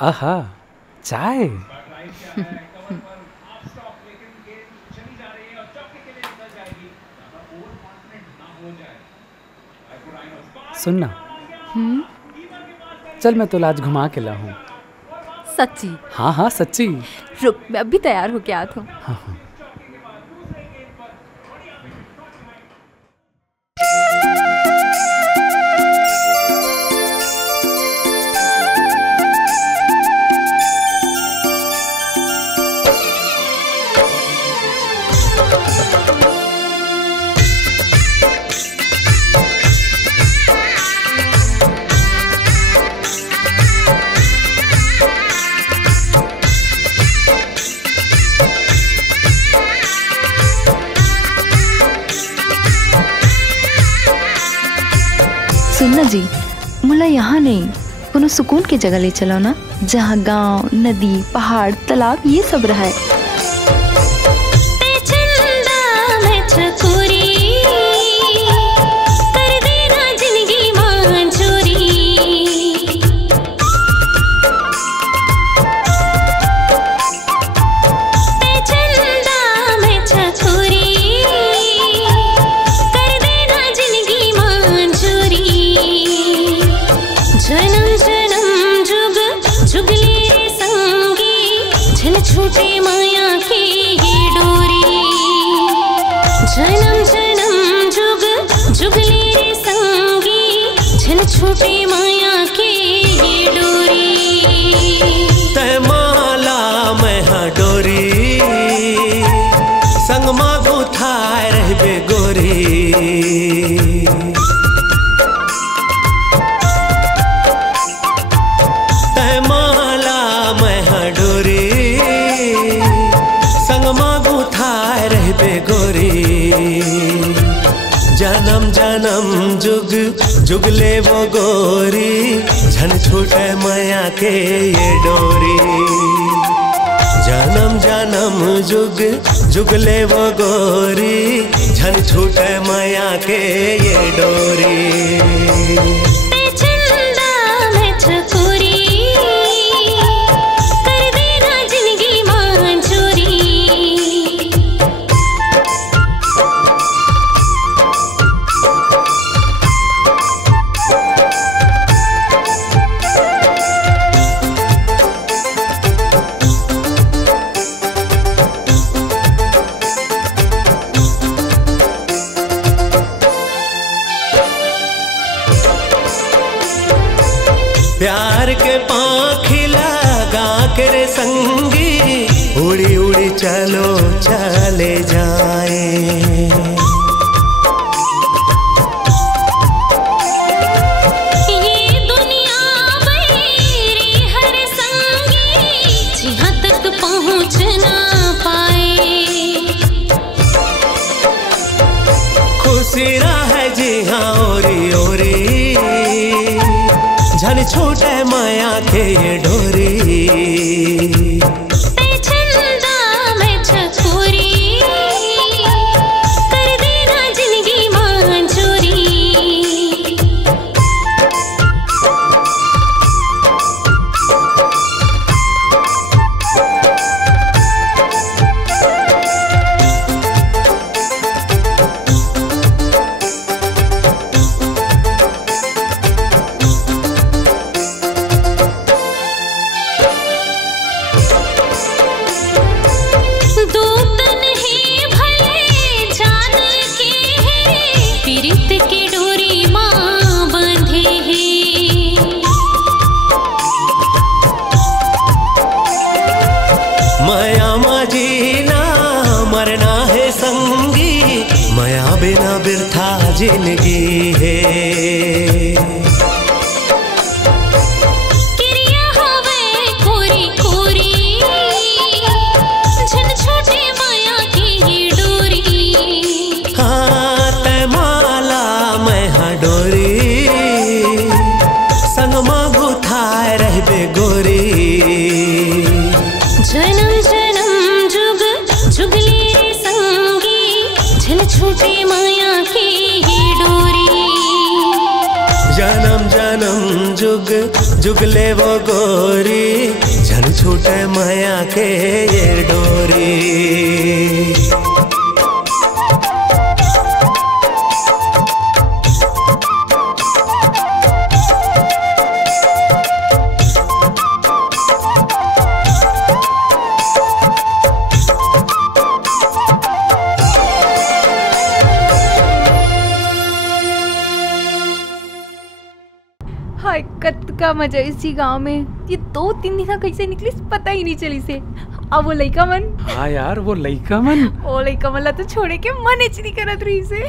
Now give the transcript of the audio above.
आहा, चाय। सुनना, चल मैं तो आज घुमा के लाऊं। सच्ची? हाँ हाँ सच्ची। रुक, मैं अभी तैयार होके आती हूँ। हाँ हाँ। सुनना जी, मुला यहाँ नहीं, कोनो सुकून की जगह ले चलो ना, जहाँ गांव, नदी, पहाड़, तालाब ये सब रहा है। छूटे माया की ये डोरी, जन्म जन्म जुग जुगले रे संगी, छन छूटे माया की ये डोरी। तय माला मैं डोरी, संग मागू थाय रहबे गोरी। तय माला मैं डोरी, जन्म जन्म जुग जुगले वो गोरी, झन छूटे माया के ये डोरी। जन्म जन्म जुग जुगले वो गोरी, झन छूटे माया के ये डोरी। प्यार के पाखी लगा के रे संगी, उड़ी उड़ी चलो चले जाए। ये दुनिया मेरी हर संगी, जहाँ तक पहुँच ना पाए। खुशी है जी हाँ ओरी ओरी, झन छूटे माया के ये डोरी। माया बिना बिरथा जिंदगी है। किरिया होवे कोरी कोरी, झन छोटे माया की ये डोरी। हाँ तय माला मैं हाँ डोरी, संग मागू थाय रहबे गोरी। जन्म जन्म जुग जुगले संगी, छूटे माया की ये डोरी। जन्म जन्म जुग जुगले वो गोरी, झन छूटे माया के ये डोरी। हाय कत का मजा इसी गांव में। ये 2-3 दिन कैसे निकली पता ही नहीं चली से। अब वो लइका मन, हाँ यार वो लइका मन, ओ लइका मन ला तो छोड़े के मन एच नहीं करत रही से।